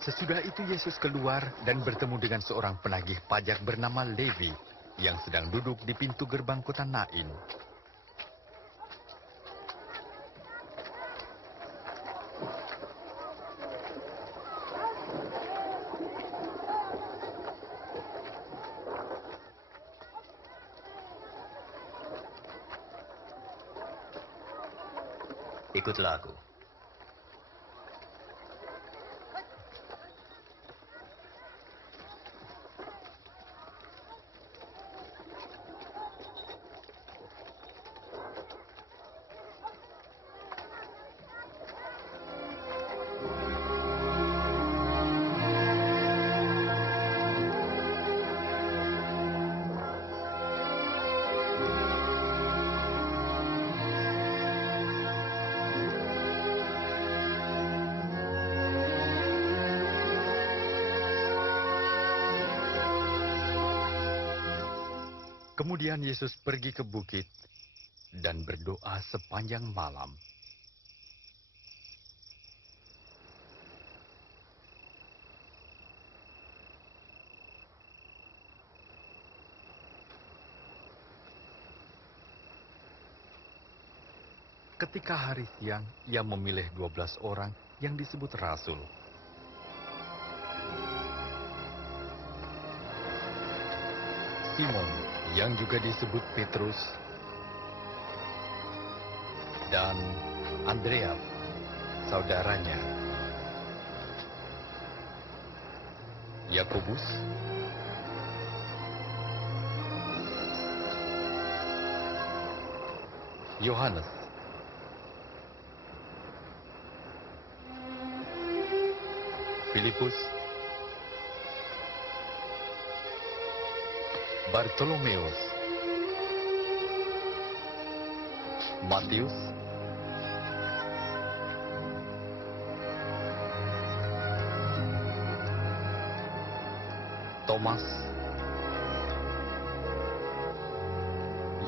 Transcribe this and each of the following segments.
Sesudah itu Yesus keluar dan bertemu dengan seorang penagih pajak bernama Levi yang sedang duduk di pintu gerbang kota Nain. Ikutlah aku. Kemudian Yesus pergi ke bukit dan berdoa sepanjang malam. Ketika hari siang, ia memilih 12 orang yang disebut rasul. Simon, yang juga disebut Petrus, dan Andreas, saudaranya, Yakobus, Yohanes, Filipus, Bartolomeus, Matius, Thomas,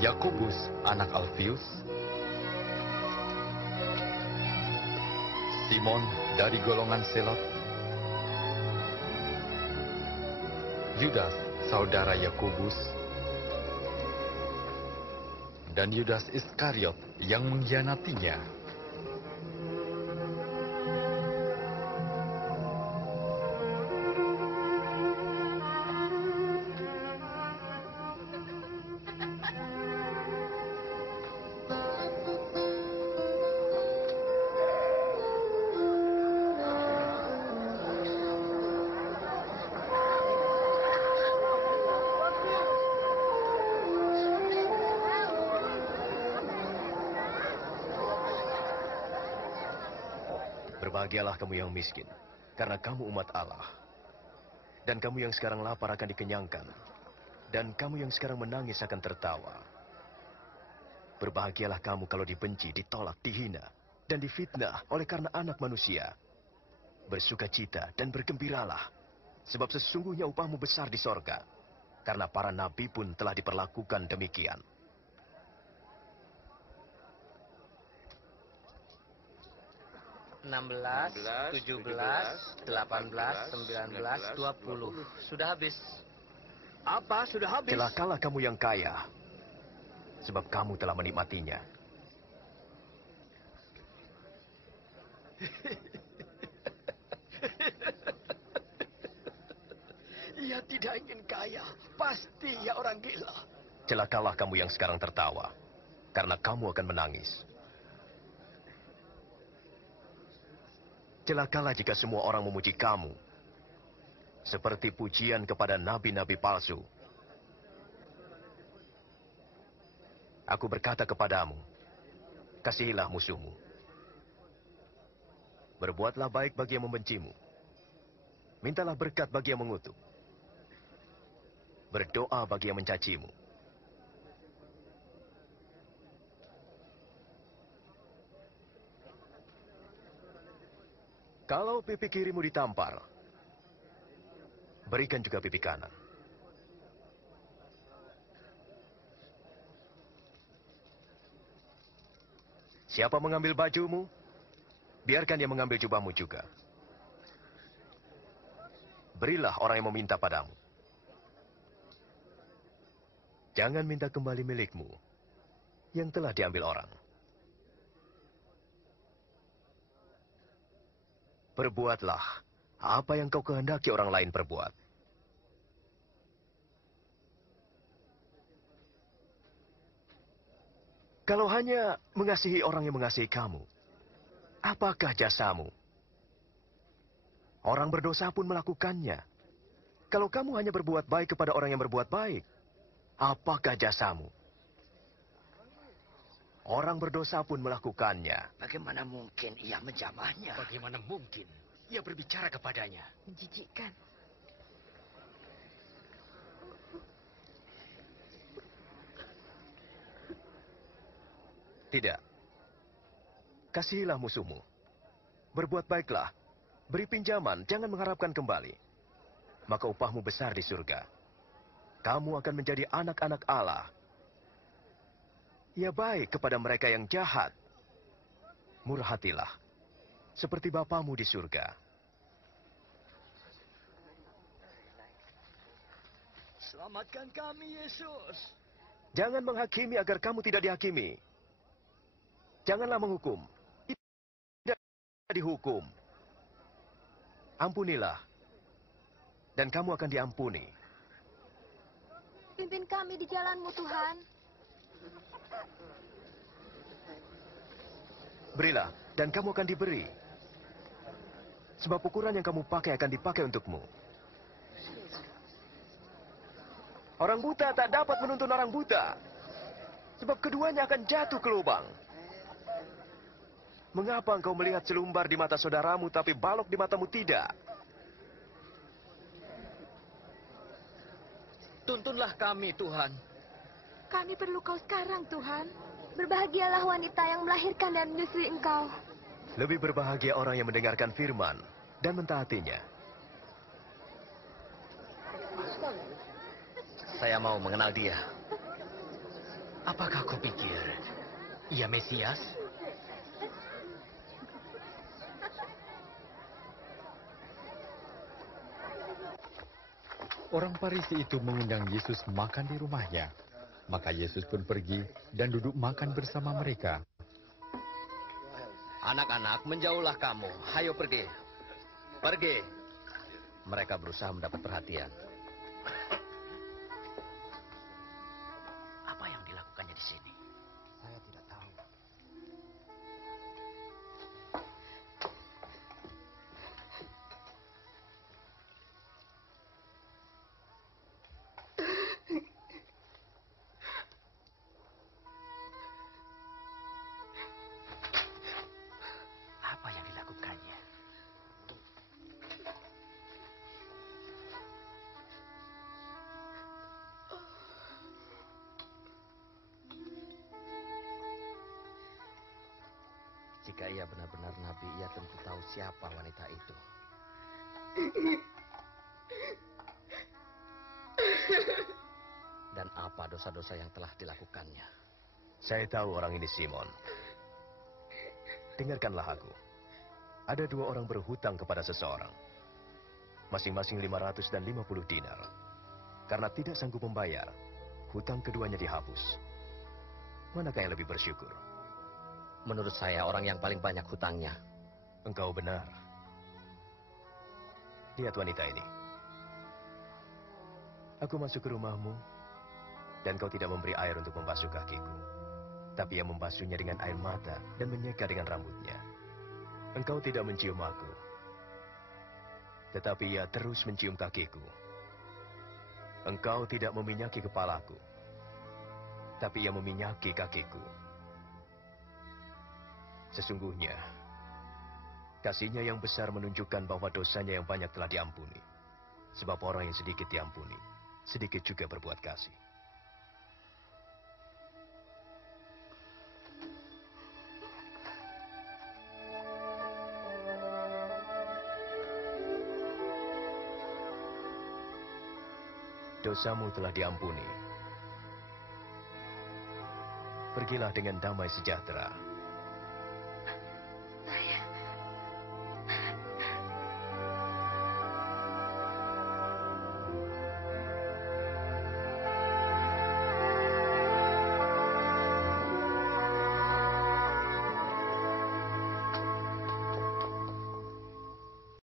Yakobus anak Alfius, Simon dari golongan Selot, Yudas saudara Yakobus, dan Yudas Iskariot yang mengkhianatinya. Berbahagialah kamu yang miskin, karena kamu umat Allah. Dan kamu yang sekarang lapar akan dikenyangkan. Dan kamu yang sekarang menangis akan tertawa. Berbahagialah kamu kalau dibenci, ditolak, dihina, dan difitnah oleh karena anak manusia. Bersukacita dan bergembiralah, sebab sesungguhnya upahmu besar di sorga. Karena para nabi pun telah diperlakukan demikian. 16, 17, 18, 19, 20. Sudah habis. Apa sudah habis? Celakalah kamu yang kaya, sebab kamu telah menikmatinya. Ia tidak ingin kaya. Pasti ia orang gila. Celakalah kamu yang sekarang tertawa, karena kamu akan menangis. Celakalah jika semua orang memuji kamu, seperti pujian kepada nabi-nabi palsu. Aku berkata kepadamu, kasihilah musuhmu. Berbuatlah baik bagi yang membencimu. Mintalah berkat bagi yang mengutuk. Berdoa bagi yang mencacimu. Kalau pipi kirimu ditampar, berikan juga pipi kanan. Siapa mengambil bajumu, biarkan dia mengambil jubahmu juga. berilah orang yang meminta padamu. Jangan minta kembali milikmu yang telah diambil orang. Perbuatlah apa yang kau kehendaki orang lain perbuat. Kalau hanya mengasihi orang yang mengasihi kamu, apakah jasamu? Orang berdosa pun melakukannya. Kalau kamu hanya berbuat baik kepada orang yang berbuat baik, apakah jasamu? Orang berdosa pun melakukannya. Bagaimana mungkin ia menjamahnya? Bagaimana mungkin ia berbicara kepadanya? Menjijikkan. Tidak. Kasihilah musuhmu. Berbuat baiklah. Beri pinjaman, jangan mengharapkan kembali. Maka upahmu besar di surga. Kamu akan menjadi anak-anak Allah. Ia baik kepada mereka yang jahat. Murah hatilah, seperti Bapamu di surga. Selamatkan kami, Yesus. Jangan menghakimi agar kamu tidak dihakimi. Janganlah menghukum. Tidak dihukum. Ampunilah, dan kamu akan diampuni. Pimpin kami di jalan-Mu, Tuhan. Berilah, dan kamu akan diberi. Sebab ukuran yang kamu pakai akan dipakai untukmu. Orang buta tak dapat menuntun orang buta. Sebab keduanya akan jatuh ke lubang. Mengapa engkau melihat selumbar di mata saudaramu, tapi balok di matamu tidak? Tuntunlah kami, Tuhan. Kami perlu Kau sekarang, Tuhan. Berbahagialah wanita yang melahirkan dan menyusui Engkau. Lebih berbahagia orang yang mendengarkan firman dan mentaatinya. Saya mau mengenal dia. Apakah kau pikir ia Mesias? Orang Farisi itu mengundang Yesus makan di rumahnya. Maka Yesus pun pergi dan duduk makan bersama mereka. Anak-anak, menjauhlah kamu. Hayo pergi. Pergi. Mereka berusaha mendapat perhatian. Apa yang dilakukannya di sini? Saya tidak tahu. Apa yang dilakukannya? Jika ia benar-benar nabi, ia tentu tahu siapa wanita itu. Dan apa dosa-dosa yang telah dilakukannya. Saya tahu orang ini Simon. Dengarkanlah aku. Ada dua orang berhutang kepada seseorang. Masing-masing 500 dan 50 dinar. Karena tidak sanggup membayar, hutang keduanya dihapus. Manakah yang lebih bersyukur? Menurut saya, orang yang paling banyak hutangnya. Engkau benar. Lihat wanita ini. Aku masuk ke rumahmu, dan kau tidak memberi air untuk membasuh kakiku. Tapi ia membasuhnya dengan air mata dan menyeka dengan rambutnya. Engkau tidak mencium aku. Tetapi ia terus mencium kakiku. Engkau tidak meminyaki kepalaku. Tapi ia meminyaki kakiku. Sesungguhnya, kasihnya yang besar menunjukkan bahwa dosanya yang banyak telah diampuni. Sebab orang yang sedikit diampuni, sedikit juga berbuat kasih. Dosamu telah diampuni. Pergilah dengan damai sejahtera.